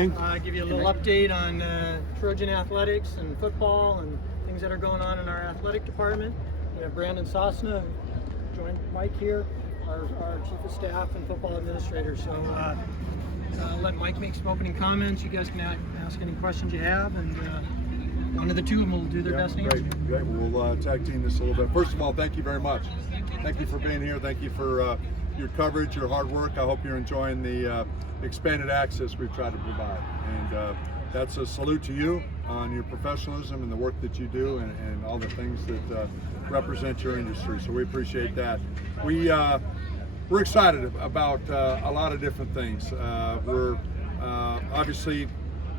King. Give you a little update on Trojan athletics and football and things that are going on in our athletic department. We have Brandon Sosna, joined Mike here, our chief of staff and football administrator. So I'll let Mike make some opening comments. You guys can ask any questions you have, and one of the two of them will do their best to answer. Great. We'll tag team this a little bit. First of all, thank you very much. Thank you for being here. Thank you for your coverage, your hard work. I hope you're enjoying the expanded access we've tried to provide. And that's a salute to you on your professionalism and the work that you do and all the things that represent your industry. So we appreciate that. We're excited about a lot of different things. We're obviously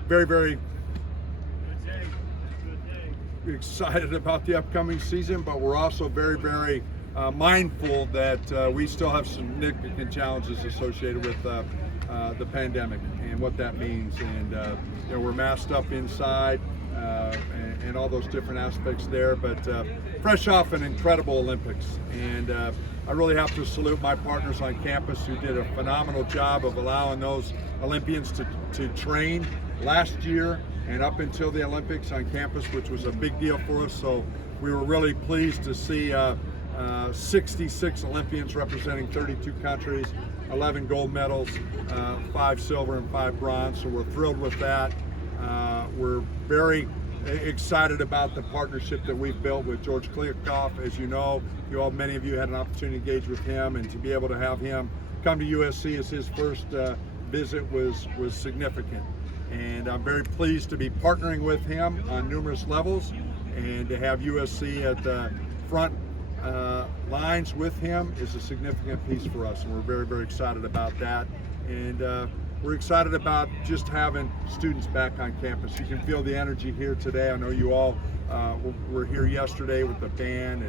very, very excited about the upcoming season, but we're also very, very mindful that we still have significant challenges associated with the pandemic and what that means. And we're masked up inside and all those different aspects there, but fresh off an incredible Olympics. And I really have to salute my partners on campus who did a phenomenal job of allowing those Olympians to train last year and up until the Olympics on campus, which was a big deal for us. So we were really pleased to see 66 Olympians representing 32 countries, 11 gold medals, 5 silver and 5 bronze. So we're thrilled with that. We're very excited about the partnership that we've built with George Kliavkoff. As you know, many of you had an opportunity to engage with him, and to be able to have him come to USC as his first visit was significant. And I'm very pleased to be partnering with him on numerous levels, and to have USC at the front lines with him is a significant piece for us, and we're very, very excited about that. And we're excited about just having students back on campus. You can feel the energy here today. I know you all were here yesterday with the band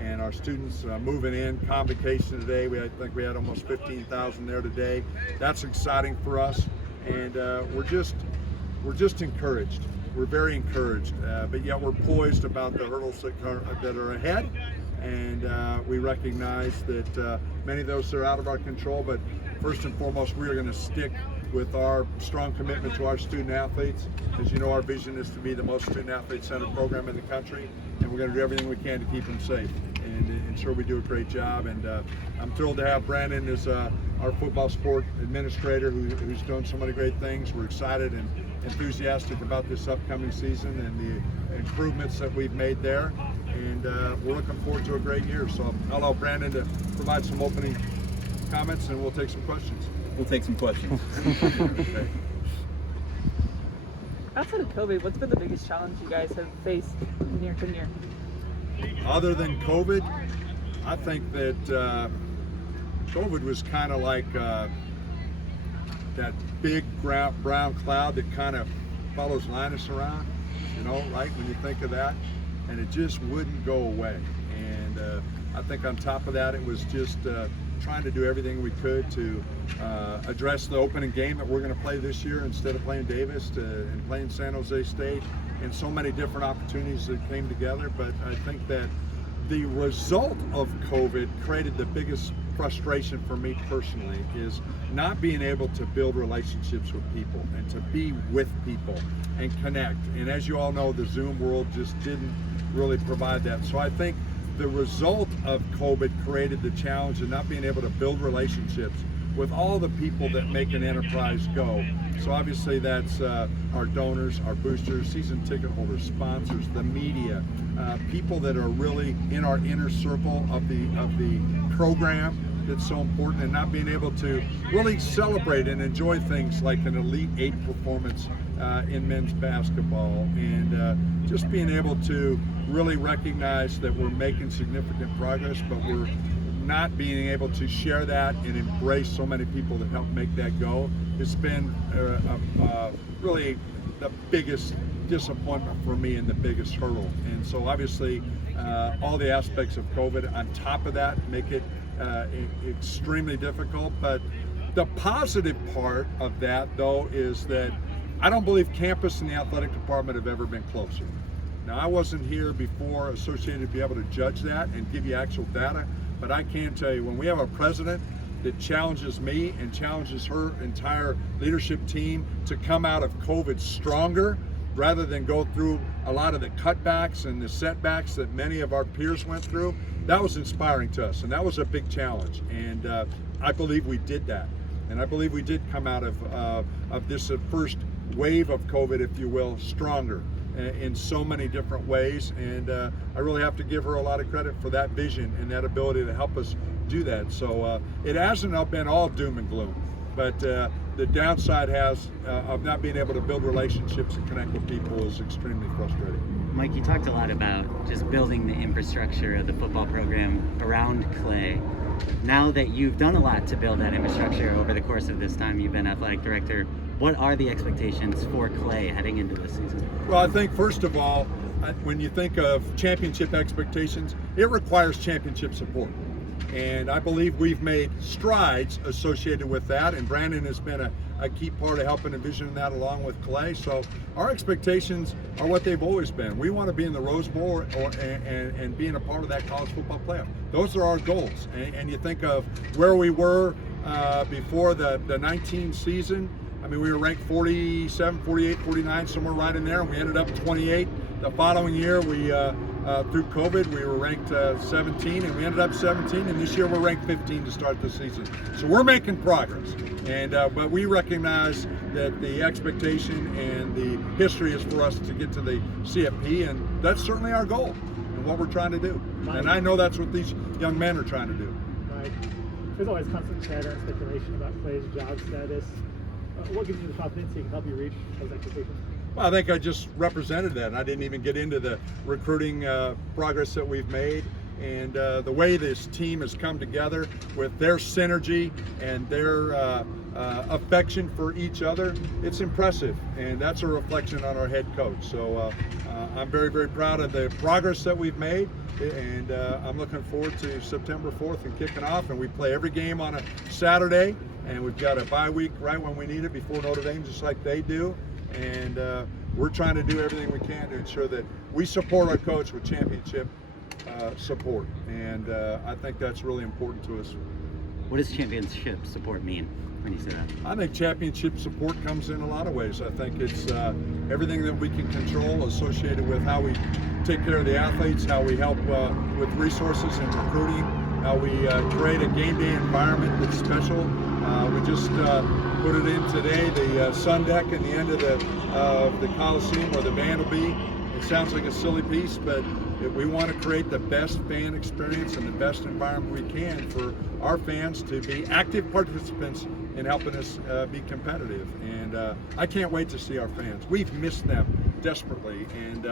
and our students moving in. Convocation today, I think we had almost 15,000 there today. That's exciting for us, and we're just encouraged. We're very encouraged, but yet we're poised about the hurdles that are ahead. And we recognize that many of those are out of our control, but first and foremost, we are going to stick with our strong commitment to our student athletes. As you know, our vision is to be the most student athlete-centered program in the country, and we're going to do everything we can to keep them safe and ensure we do a great job. And I'm thrilled to have Brandon as our football sport administrator who's done so many great things. We're excited and enthusiastic about this upcoming season and the improvements that we've made there. And we're looking forward to a great year. So I'll allow Brandon to provide some opening comments, and we'll take some questions. We'll take some questions. Okay. Outside of COVID, what's been the biggest challenge you guys have faced year to year? Other than COVID, I think that COVID was kind of like that big brown cloud that kind of follows Linus around, right, when you think of that, and it just wouldn't go away. And I think on top of that, it was just trying to do everything we could to address the opening game that we're going to play this year instead of playing Davis and playing San Jose State, and so many different opportunities that came together. But I think that the result of COVID created the biggest frustration for me personally, is not being able to build relationships with people and to be with people and connect. And as you all know, the Zoom world just didn't really provide that. So I think the result of COVID created the challenge of not being able to build relationships with all the people that make an enterprise go. So obviously that's our donors, our boosters, season ticket holders, sponsors, the media, people that are really in our inner circle of the program that's so important, and not being able to really celebrate and enjoy things like an Elite 8 performance in men's basketball, and just being able to really recognize that we're making significant progress, but we're not being able to share that and embrace so many people that help make that go. It's been really the biggest disappointment for me and the biggest hurdle. And so obviously all the aspects of COVID on top of that make it extremely difficult. But the positive part of that, though, is that I don't believe campus and the athletic department have ever been closer. Now, I wasn't here before associated to be able to judge that and give you actual data, but I can tell you, when we have a president that challenges me and challenges her entire leadership team to come out of COVID stronger, rather than go through a lot of the cutbacks and the setbacks that many of our peers went through. That was inspiring to us, and that was a big challenge. And I believe we did that. And I believe we did come out of this first wave of COVID, if you will, stronger in so many different ways. And I really have to give her a lot of credit for that vision and that ability to help us do that. So it hasn't been all doom and gloom, but the downside of not being able to build relationships and connect with people is extremely frustrating. Mike, you talked a lot about just building the infrastructure of the football program around Clay. Now that you've done a lot to build that infrastructure over the course of this time you've been athletic director, what are the expectations for Clay heading into this season? Well, I think first of all, when you think of championship expectations, it requires championship support. And I believe we've made strides associated with that, and Brandon has been a key part of helping envision that along with Clay. So our expectations are what they've always been. We want to be in the Rose Bowl and being a part of that college football playoff. Those are our goals. And you think of where we were before the 19 season. I mean, we were ranked 47, 48, 49, somewhere right in there, and we ended up 28. The following year, we through COVID, we were ranked 17, and we ended up 17, and this year we're ranked 15 to start the season. So we're making progress, and but we recognize that the expectation and the history is for us to get to the CFP, and that's certainly our goal and what we're trying to do. And I know that's what these young men are trying to do. Right. There's always constant chatter and speculation about Clay's job status. What gives you the confidence he can help you reach those expectations? Well, I think I just represented that, and I didn't even get into the recruiting progress that we've made and the way this team has come together with their synergy and their affection for each other. It's impressive, and that's a reflection on our head coach. So I'm very, very proud of the progress that we've made, and I'm looking forward to September 4th and kicking off. And we play every game on a Saturday, and we've got a bye week right when we need it before Notre Dame, just like they do. And we're trying to do everything we can to ensure that we support our coach with championship support, and I think that's really important to us. What does championship support mean when you say that? I think championship support comes in a lot of ways. I think it's everything that we can control associated with how we take care of the athletes, how we help with resources and recruiting, how we create a game day environment that's special. We just put it in today, the sun deck at the end of the Coliseum where the band will be. It sounds like a silly piece, but we want to create the best fan experience and the best environment we can for our fans to be active participants in helping us be competitive. And I can't wait to see our fans. We've missed them desperately. And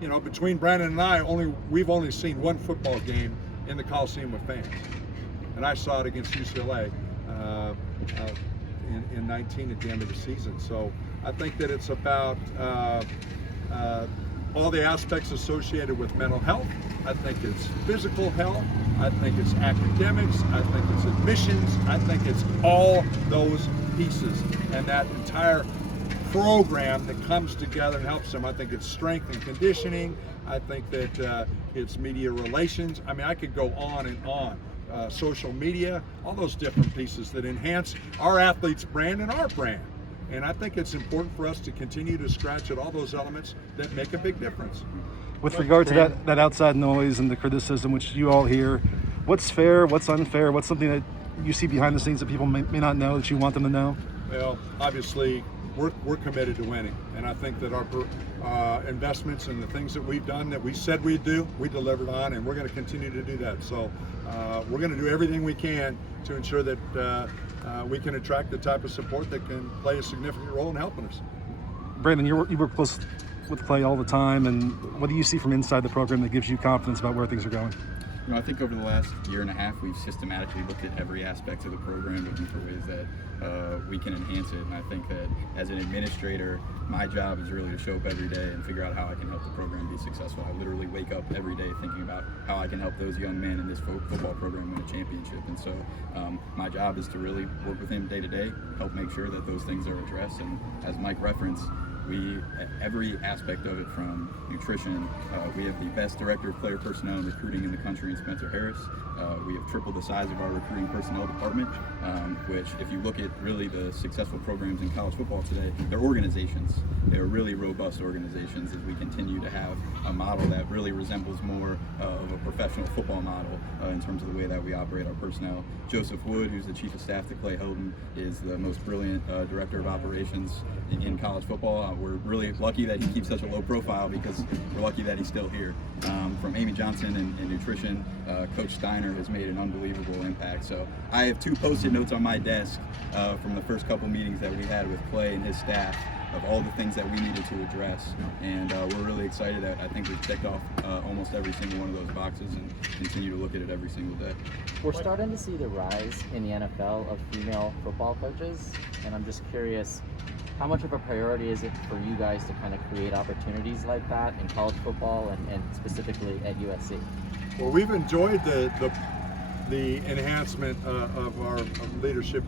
you know, between Brandon and I, we've only seen one football game in the Coliseum with fans, and I saw it against UCLA. In 19 at the end of the season. So I think that it's about all the aspects associated with mental health. I think it's physical health. I think it's academics. I think it's admissions. I think it's all those pieces and that entire program that comes together and helps them. I think it's strength and conditioning. I think that it's media relations. I mean, I could go on and on. Social media, all those different pieces that enhance our athletes' brand and our brand. And I think it's important for us to continue to scratch at all those elements that make a big difference. With regard to that outside noise and the criticism which you all hear, what's fair, what's unfair, what's something that you see behind the scenes that people may not know that you want them to know? Well, obviously, we're committed to winning, and I think that our investments and the things that we've done that we said we'd do, we delivered on, and we're going to continue to do that. So we're going to do everything we can to ensure that we can attract the type of support that can play a significant role in helping us. Brandon, you work close with Clay all the time, and what do you see from inside the program that gives you confidence about where things are going? You know, I think over the last year and a half, we've systematically looked at every aspect of the program, looking for ways that we can enhance it. And I think that as an administrator, my job is really to show up every day and figure out how I can help the program be successful. I literally wake up every day thinking about how I can help those young men in this football program win a championship. And so my job is to really work with him day to day, help make sure that those things are addressed. And as Mike referenced, every aspect of it, from nutrition, we have the best director of player personnel and recruiting in the country in Spencer Harris. We have tripled the size of our recruiting personnel department, which, if you look at really the successful programs in college football today, they're organizations. They're really robust organizations, as we continue to have a model that really resembles more of a professional football model in terms of the way that we operate our personnel. Joseph Wood, who's the chief of staff to Clay Houghton, is the most brilliant director of operations in college football. We're really lucky that he keeps such a low profile, because we're lucky that he's still here. From Amy Johnson in nutrition, Coach Steiner has made an unbelievable impact. So I have 2 Post-it notes on my desk from the first couple meetings that we had with Clay and his staff, of all the things that we needed to address, and we're really excited that I think we've checked off almost every single one of those boxes, and continue to look at it every single day. We're starting to see the rise in the NFL of female football coaches, and I'm just curious, how much of a priority is it for you guys to kind of create opportunities like that in college football and specifically at USC? Well, we've enjoyed the enhancement of our leadership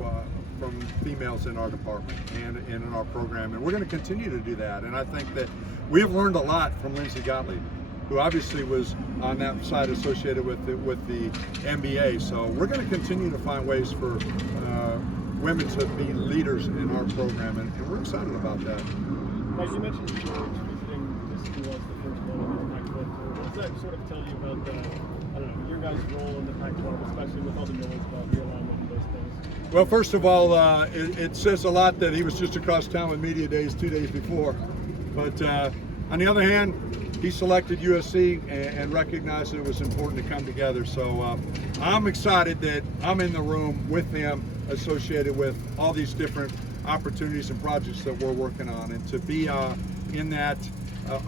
from females in our department and in our program, and we're going to continue to do that. And I think that we have learned a lot from Lindsay Gottlieb, who obviously was on that side associated with the NBA. So we're going to continue to find ways for women to be leaders in our program, and we're excited about that. Mike, you mentioned George visiting this school as the first one in the Pac-12. What does that sort of tell you about your guys' role in the Pac-12, especially with all the noise about realignment and those things? Well, first of all, it says a lot that he was just across town with media days 2 days before. But on the other hand, he selected USC and recognized that it was important to come together. So I'm excited that I'm in the room with them, associated with all these different opportunities and projects that we're working on, and to be in that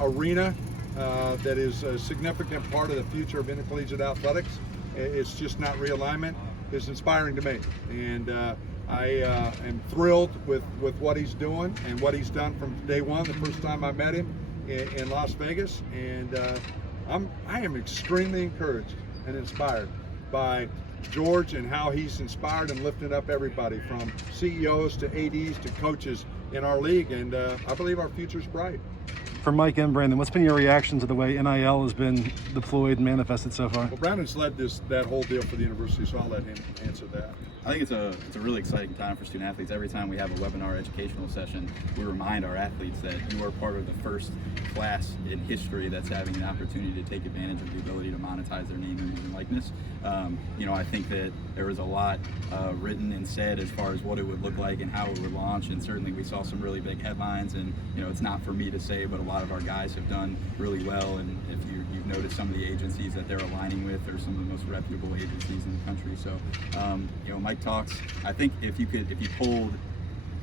arena that is a significant part of the future of intercollegiate athletics. It's just not realignment. Is inspiring to me, and I am thrilled with what he's doing and what he's done from day one, the first time I met him in Las Vegas, and I am extremely encouraged and inspired by George and how he's inspired and lifted up everybody, from CEOs to ADs to coaches in our league, and I believe our future's bright. For Mike and Brandon, what's been your reaction to the way NIL has been deployed and manifested so far? Well, Brandon's led that whole deal for the university, so I'll let him answer that. I think it's a really exciting time for student athletes. Every time we have a webinar educational session, we remind our athletes that you are part of the first class in history that's having an opportunity to take advantage of the ability to monetize their name, image, and likeness. I think that there was a lot written and said as far as what it would look like and how it would launch, and certainly we saw some really big headlines, and it's not for me to say, but a lot of our guys have done really well, and if you've noticed some of the agencies that they're aligning with are some of the most reputable agencies in the country. So Mike talks, I think if you polled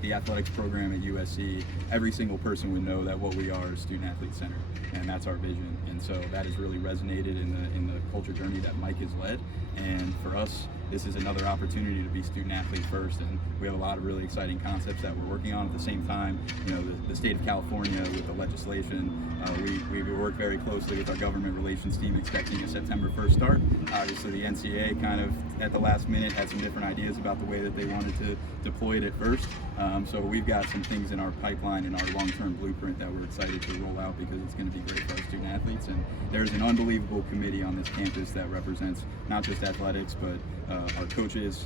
the athletics program at USC, every single person would know that what we are is student athlete centered, and that's our vision. And so that has really resonated in the culture journey that Mike has led. And for us, this is another opportunity to be student athlete first, and we have a lot of really exciting concepts that we're working on. At the same time, the state of California with the legislation, we work very closely with our government relations team, expecting a September 1st start. Obviously, the NCAA kind of at the last minute had some different ideas about the way that they wanted to deploy it at first. So we've got some things in our pipeline, in our long-term blueprint, that we're excited to roll out, because it's going to be great for our student athletes. And there's an unbelievable committee on this campus that represents not just athletics, but our coaches,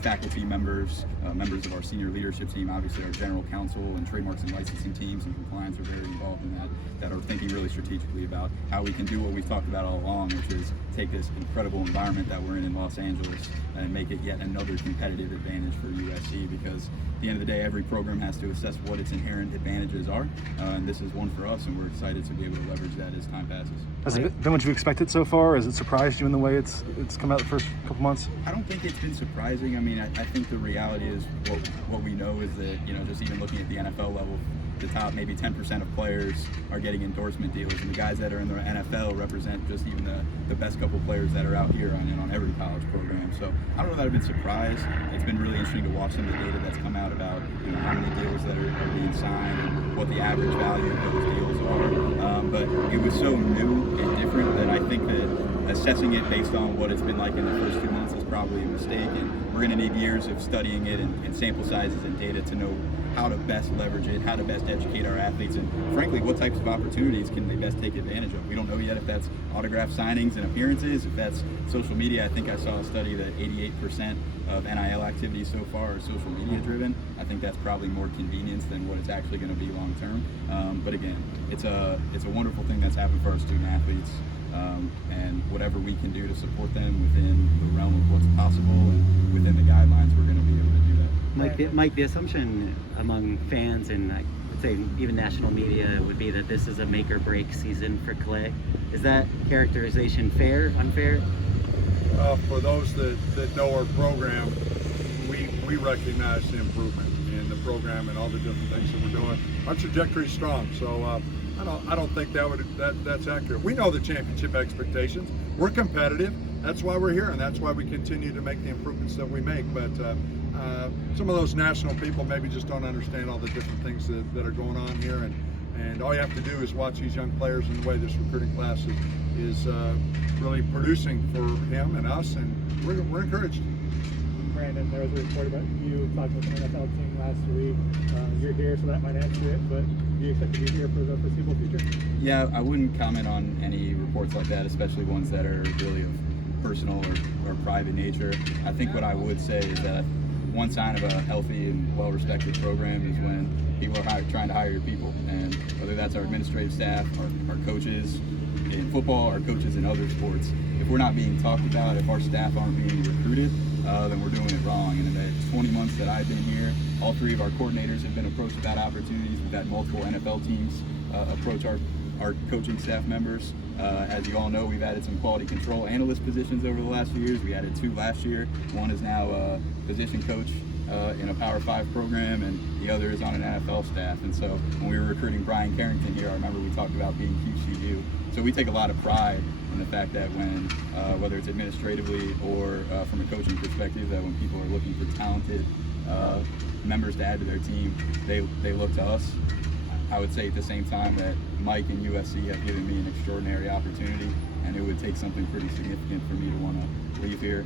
faculty members, members of our senior leadership team, obviously our general counsel and trademarks and licensing teams and compliance are very involved in that are thinking really strategically about how we can do what we've talked about all along, which is take this incredible environment that we're in Los Angeles and make it yet another competitive advantage for USC, because at the end of the day, every program has to assess what its inherent advantages are, and this is one for us, and we're excited to be able to leverage that as time passes. Has it been what you expected so far? Has it surprised you in the way it's come out the first couple months? I don't think it's been surprising. I mean, I think the reality is what we know is that, just even looking at the NFL level, the top maybe 10% of players are getting endorsement deals, and the guys that are in the NFL represent just even the best couple players that are out here on every college program. So I don't know that I've been surprised. It's been really interesting to watch some of the data that's come out about how many deals that are being signed and what the average value of those deals are. But it was so new and different that I think that assessing it based on what it's been like in the first 2 months is probably a mistake, and we're going to need years of studying it and sample sizes and data to know how to best leverage it, how to best educate our athletes, and frankly, what types of opportunities can they best take advantage of. We don't know yet if that's autograph signings and appearances, if that's social media. I think I saw a study that 88% of NIL activities so far are social media driven. I think that's probably more convenience than what it's actually going to be long term. But again, it's a wonderful thing that's happened for our student athletes, and whatever we can do to support them within the realm of what's possible and within the guidelines, we're going to be able to do that. Mike, the assumption among fans and I would say even national media would be that this is a make or break season for Clay. Is that characterization fair, unfair? For those that know our program, we recognize the improvement in the program and all the different things that we're doing. Our trajectory is strong, so I don't think that's accurate. We know the championship expectations. We're competitive. That's why we're here, and that's why we continue to make the improvements that we make. But some of those national people maybe just don't understand all the different things that are going on here, and all you have to do is watch these young players and the way this recruiting class is really producing for him and us, and we're encouraged. Brandon, there was a report about you talking with the NFL team last week. You're here, so that might answer it, but do you expect to be here for the foreseeable future? Yeah, I wouldn't comment on any reports like that, especially ones that are really of personal or private nature. I think what I would say is that one sign of a healthy and well-respected program is when people are trying to hire your people, and whether that's our administrative staff, our coaches in football, our coaches in other sports. If we're not being talked about, if our staff aren't being recruited, then we're doing it wrong. And in the 20 months that I've been here, all three of our coordinators have been approached about opportunities. We've had multiple NFL teams approach our coaching staff members. As you all know, we've added some quality control analyst positions over the last few years. We added 2 last year. One is now a position coach in a Power 5 program, and the other is on an NFL staff. And so when we were recruiting Brian Carrington here, I remember we talked about being QCU. So we take a lot of pride in the fact that when, whether it's administratively or from a coaching perspective, that when people are looking for talented members to add to their team, they look to us. I would say at the same time that Mike and USC have given me an extraordinary opportunity, and it would take something pretty significant for me to want to leave here.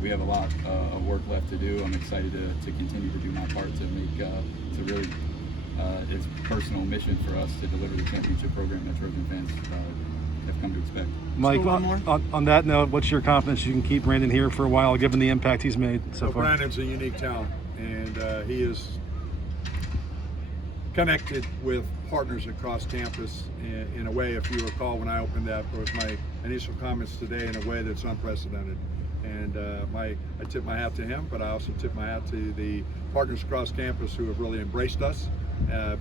We have a lot of work left to do. I'm excited to continue to do my part to make, to really, it's a personal mission for us to deliver the championship program that Trojan fans have come to expect. Mike, on that note, what's your confidence you can keep Brandon here for a while, given the impact he's made so far? Brandon's a unique talent, and he is connected with partners across campus in a way, if you recall, when I opened that with my initial comments today, in a way that's unprecedented. And I tip my hat to him, but I also tip my hat to the partners across campus who have really embraced us,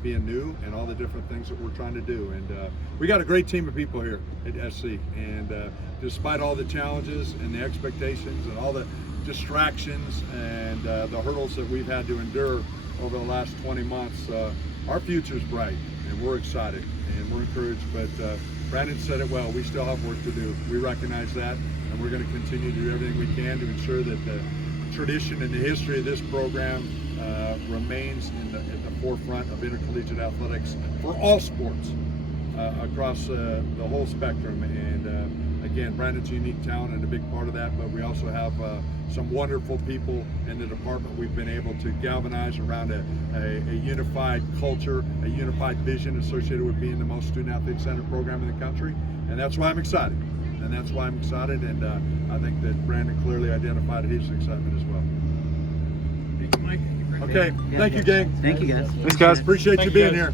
being new, and all the different things that we're trying to do. And we got a great team of people here at SC, and despite all the challenges and the expectations and all the distractions and the hurdles that we've had to endure over the last 20 months, our future's bright, and we're excited and we're encouraged. But Brandon said it well, we still have work to do. We recognize that, and we're going to continue to do everything we can to ensure that the tradition and the history of this program remains at the forefront of intercollegiate athletics for all sports across the whole spectrum. And again, Brandon's a unique talent and a big part of that, but we also have some wonderful people in the department. We've been able to galvanize around a unified culture, a unified vision associated with being the most student-athlete-centered program in the country, and that's why I'm excited. And I think that Brandon clearly identified his excitement as well. Thank you, Mike. Okay, thank you, gang. Thank you, guys. Thanks, guys. Appreciate you being here.